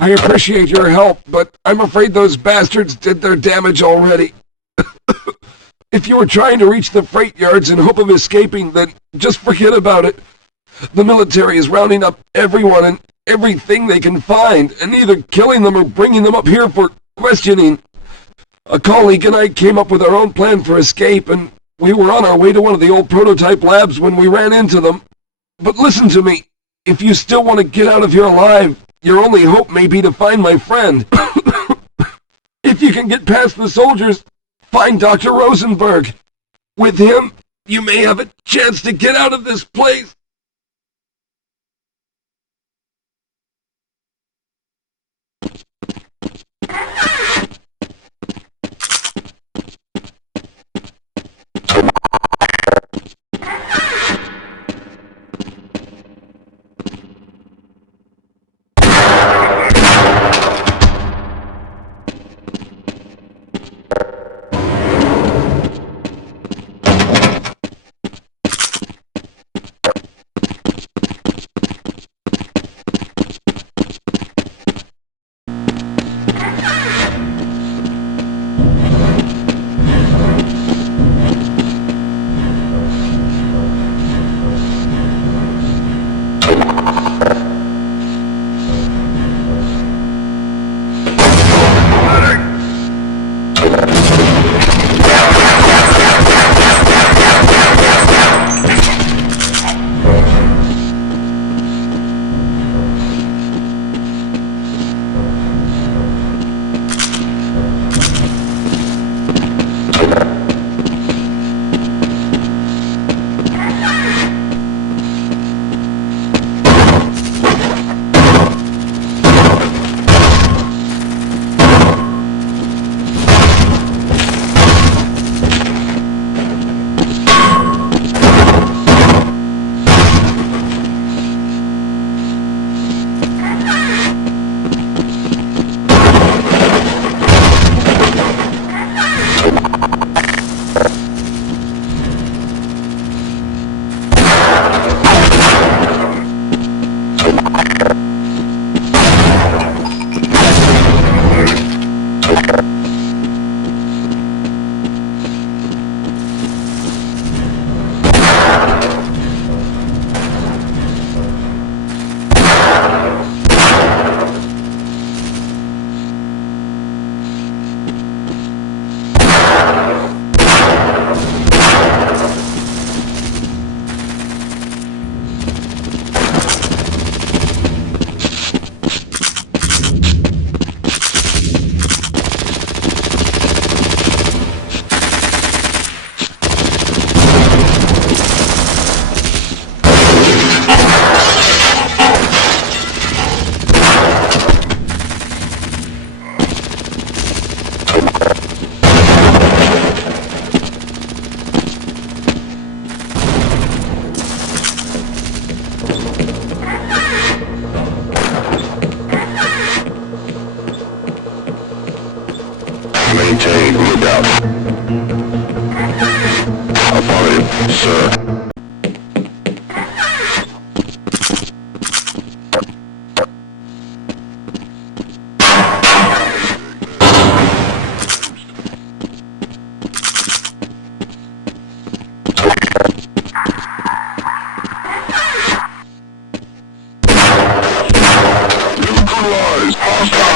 I appreciate your help, but I'm afraid those bastards did their damage already. If you were trying to reach the freight yards in hope of escaping, then just forget about it. The military is rounding up everyone and everything they can find, and either killing them or bringing them up here for questioning. A colleague and I came up with our own plan for escape, and we were on our way to one of the old prototype labs when we ran into them. But listen to me. If you still want to get out of here alive, your only hope may be to find my friend. If you can get past the soldiers, find Dr. Rosenberg. With him, you may have a chance to get out of this place. Maintain lookout. Affirmative, sir. Neutralize hostile.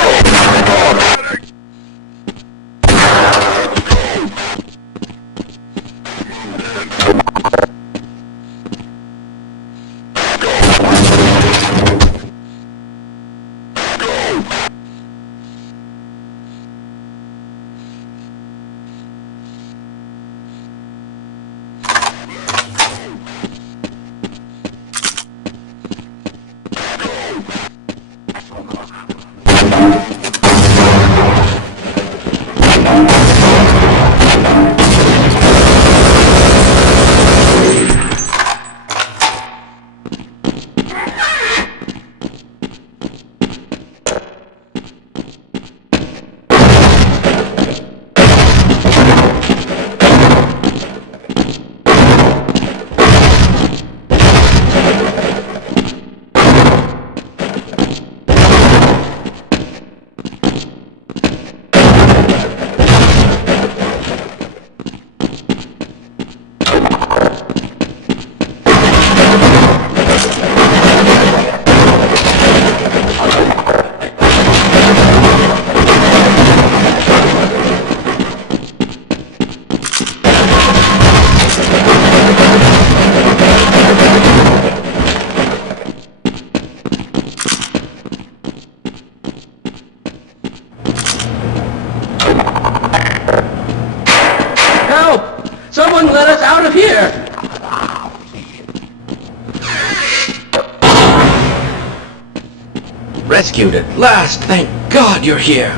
Rescued at last! Thank God you're here!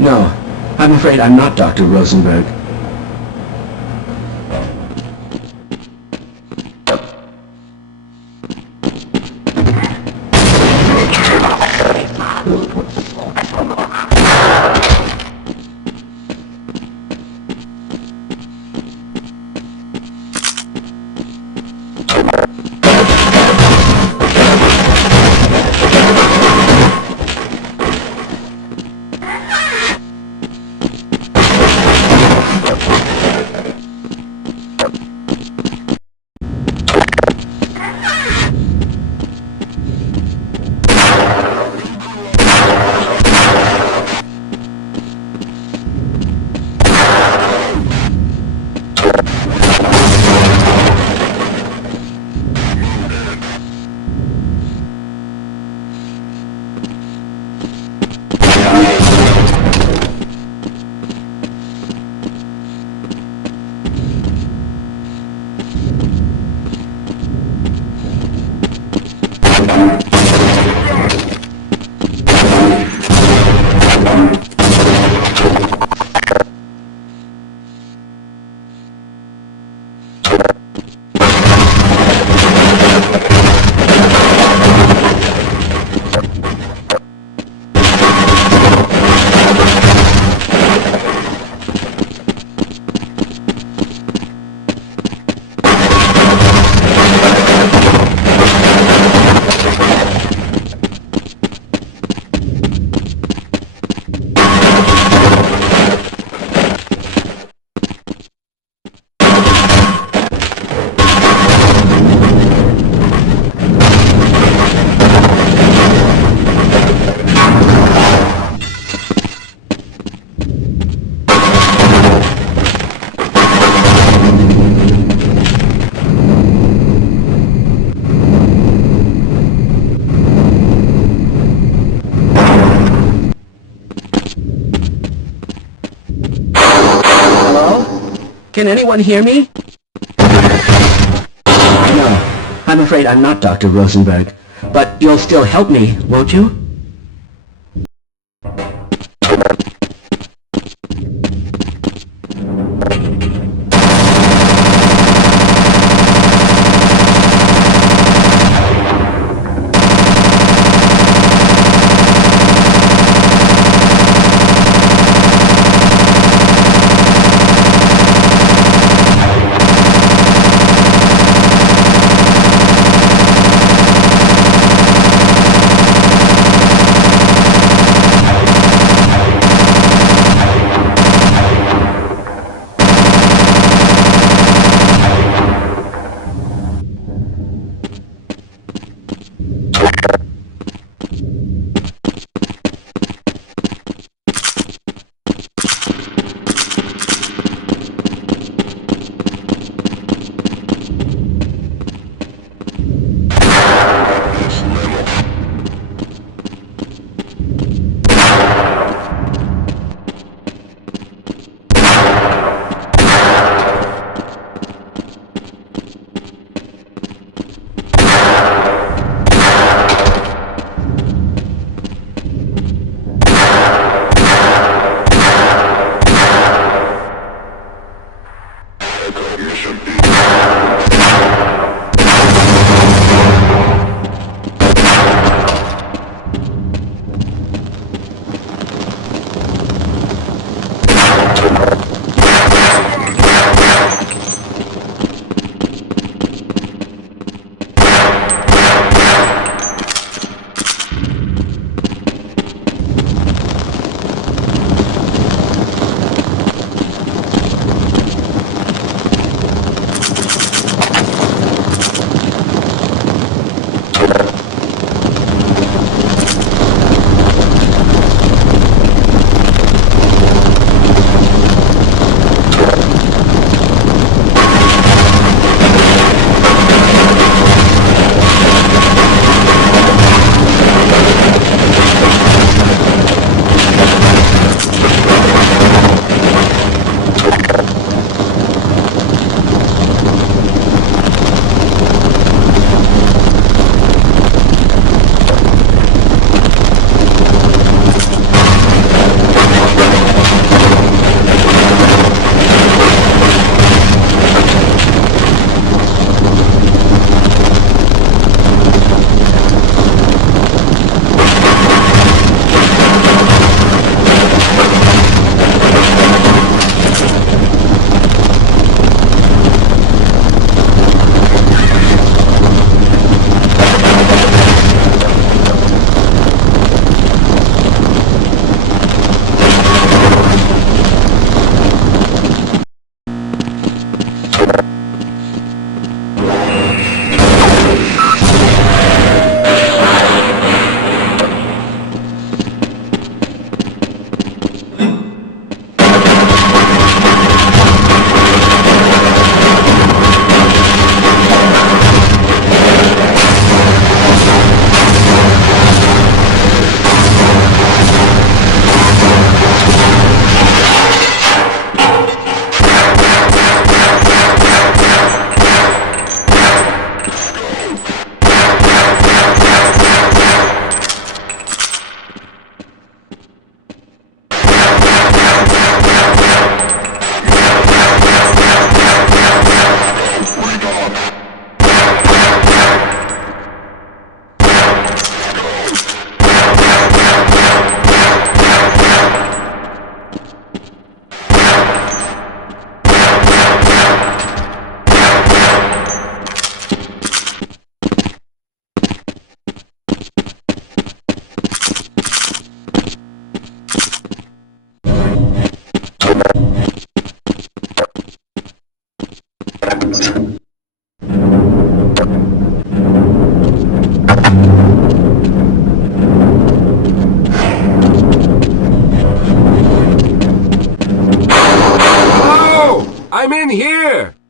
No, I'm afraid I'm not Dr. Rosenberg. Can anyone hear me? No, I'm afraid I'm not Dr. Rosenberg. But you'll still help me, won't you?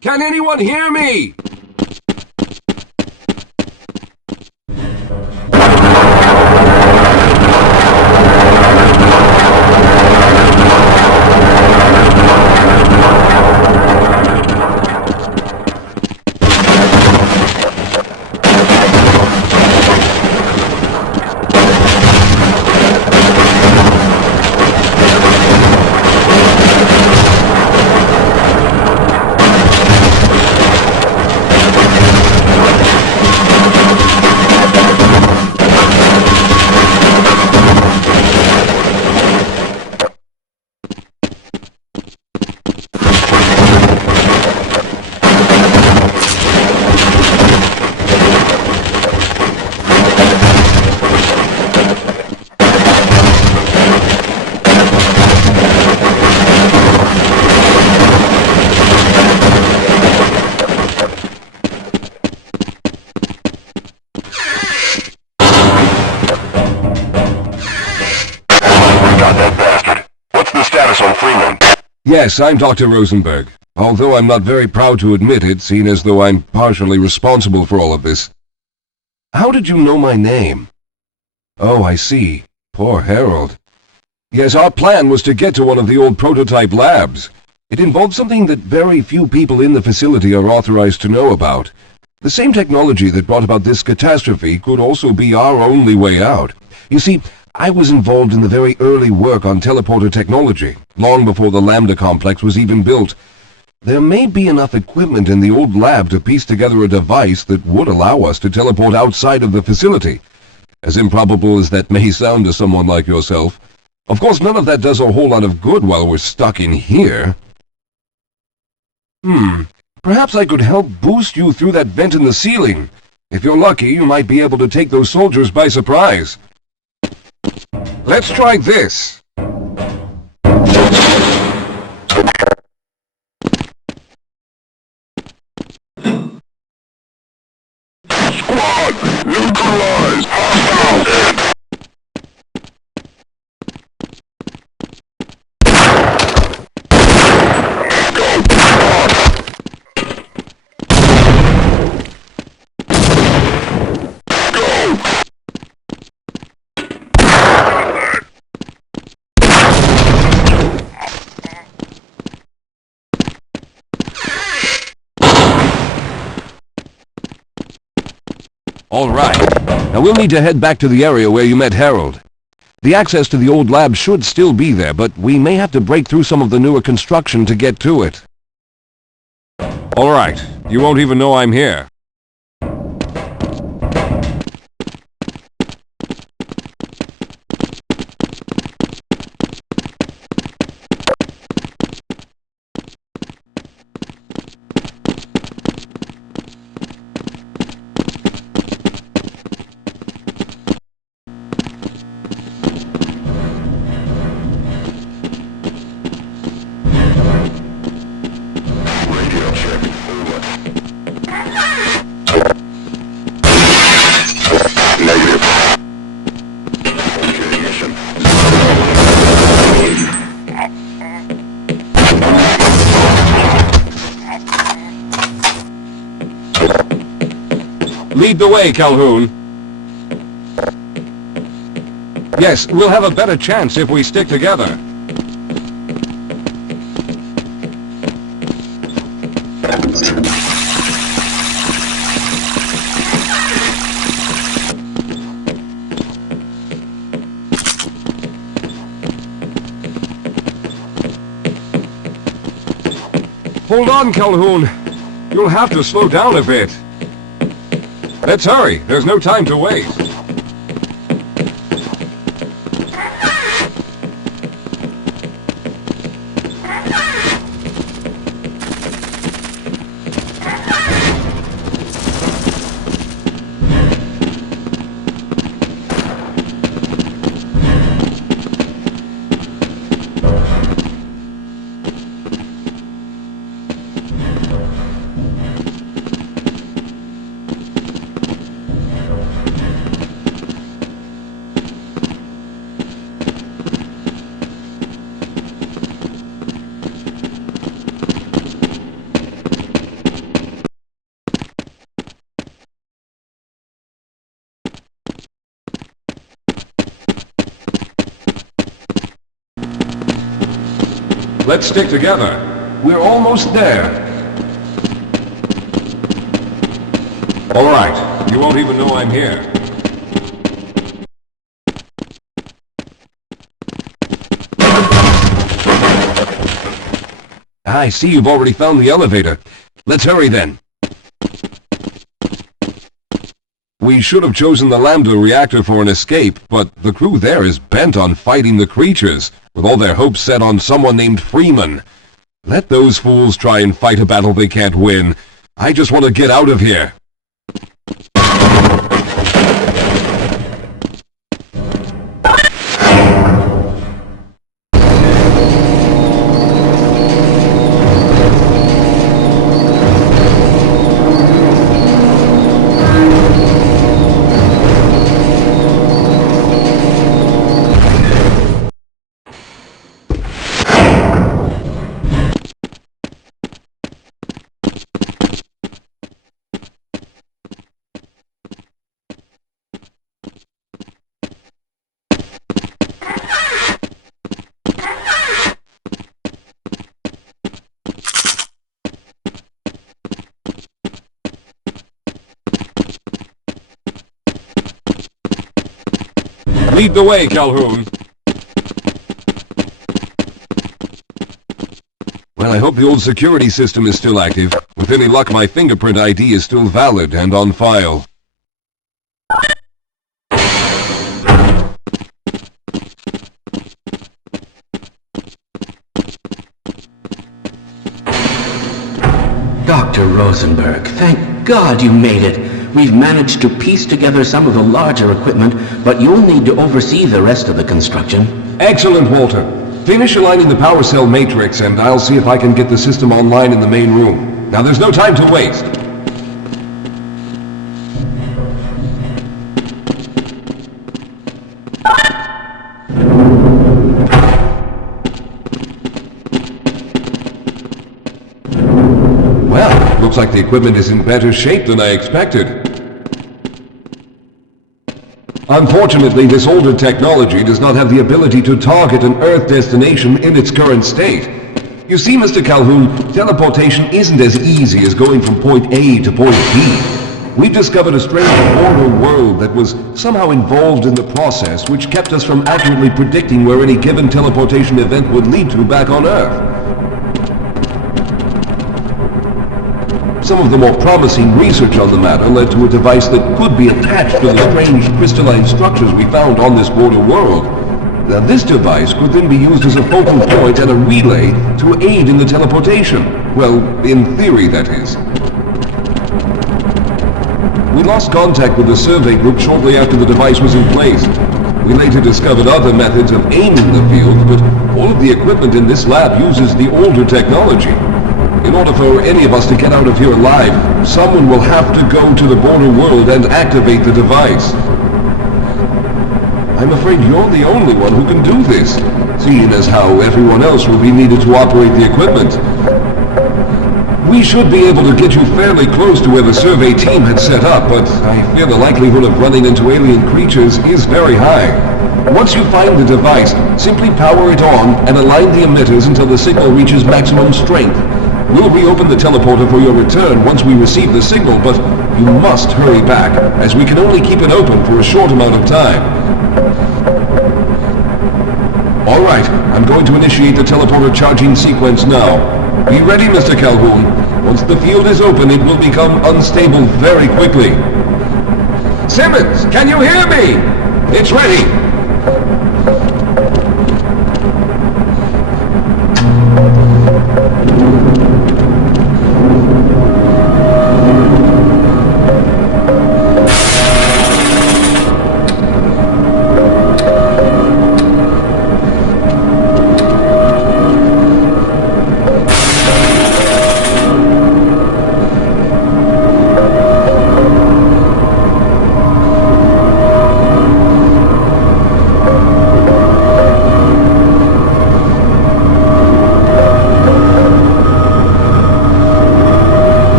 Can anyone hear me? Yes, I'm Dr. Rosenberg, although I'm not very proud to admit it, seeing as though I'm partially responsible for all of this. How did you know my name? Oh, I see. Poor Harold. Yes, our plan was to get to one of the old prototype labs. It involved something that very few people in the facility are authorized to know about. The same technology that brought about this catastrophe could also be our only way out. You see, I was involved in the very early work on teleporter technology, long before the Lambda complex was even built. There may be enough equipment in the old lab to piece together a device that would allow us to teleport outside of the facility. As improbable as that may sound to someone like yourself. Of course, none of that does a whole lot of good while we're stuck in here. Perhaps I could help boost you through that vent in the ceiling. If you're lucky, you might be able to take those soldiers by surprise. Let's try this. Squad, neutralize! Hostile! All right. Now we'll need to head back to the area where you met Harold. The access to the old lab should still be there, but we may have to break through some of the newer construction to get to it. All right. You won't even know I'm here. Lead the way, Calhoun. Yes, we'll have a better chance if we stick together. Hold on, Calhoun. You'll have to slow down a bit. Let's hurry. There's no time to waste. Let's stick together. We're almost there. All right. You won't even know I'm here. I see you've already found the elevator. Let's hurry then. We should have chosen the Lambda reactor for an escape, but the crew there is bent on fighting the creatures, with all their hopes set on someone named Freeman. Let those fools try and fight a battle they can't win. I just want to get out of here. Lead the way, Calhoun. Well, I hope the old security system is still active. With any luck, my fingerprint ID is still valid and on file. Dr. Rosenberg, thank God you made it. We've managed to piece together some of the larger equipment, but you'll need to oversee the rest of the construction. Excellent, Walter. Finish aligning the power cell matrix, and I'll see if I can get the system online in the main room. Now, there's no time to waste. Well, looks like the equipment is in better shape than I expected. Unfortunately, this older technology does not have the ability to target an Earth destination in its current state. You see, Mr. Calhoun, teleportation isn't as easy as going from point A to point B. We've discovered a strange border world that was somehow involved in the process, which kept us from accurately predicting where any given teleportation event would lead to back on Earth. Some of the more promising research on the matter led to a device that could be attached to the strange crystalline structures we found on this border world. Now, this device could then be used as a focal point and a relay to aid in the teleportation. Well, in theory, that is. We lost contact with the survey group shortly after the device was in place. We later discovered other methods of aiming the field, but all of the equipment in this lab uses the older technology. In order for any of us to get out of here alive, someone will have to go to the border world and activate the device. I'm afraid you're the only one who can do this, seeing as how everyone else will be needed to operate the equipment. We should be able to get you fairly close to where the survey team had set up, but I fear the likelihood of running into alien creatures is very high. Once you find the device, simply power it on and align the emitters until the signal reaches maximum strength. We'll reopen the teleporter for your return once we receive the signal, but you must hurry back, as we can only keep it open for a short amount of time. All right, I'm going to initiate the teleporter charging sequence now. Be ready, Mr. Calhoun. Once the field is open, it will become unstable very quickly. Simmons, can you hear me? It's ready.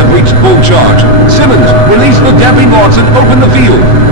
have reached full charge. Simmons, release the damping lots and open the field.